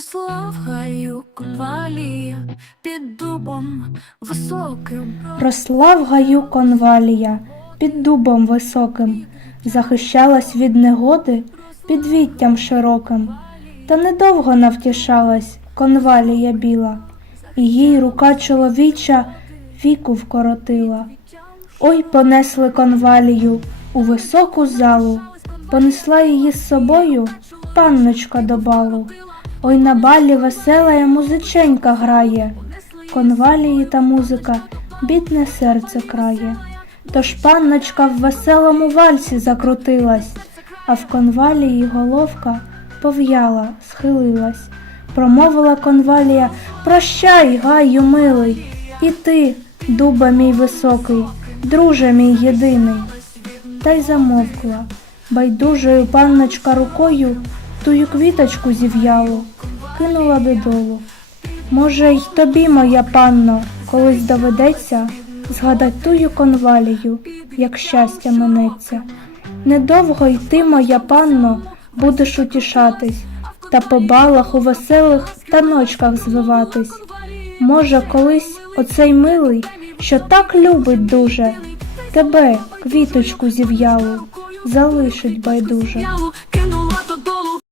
Росла в гаю конвалія під дубом високим. Росла в гаю конвалія під дубом високим, захищалась від негоди під віттям широким, та недовго навтішалась конвалія біла, і їй рука чоловіча віку вкоротила. Ой, понесли конвалію у високу залу, понесла її з собою панночка до балу. Ой, на балі веселая музиченька грає, конвалії та музика бідне серце крає. Тож панночка в веселому вальсі закрутилась, а в конвалії головка пов'яла, схилилась. Промовила конвалія Прощай, гаю милий, і ти, дуба мій високий, друже мій єдиний. Та й замовкла. Байдужою панночка рукою тую квіточку зів'ялу, кинула додолу. Може, й тобі, моя панно, колись доведеться згадать тую конвалію, як щастя минеться. Недовго й ти, моя панно, будеш утішатись, та по балах у веселих таночках звиватись. Може, колись оцей милий, що так любить дуже, тебе, квіточку зів'ялу, залишить байдуже.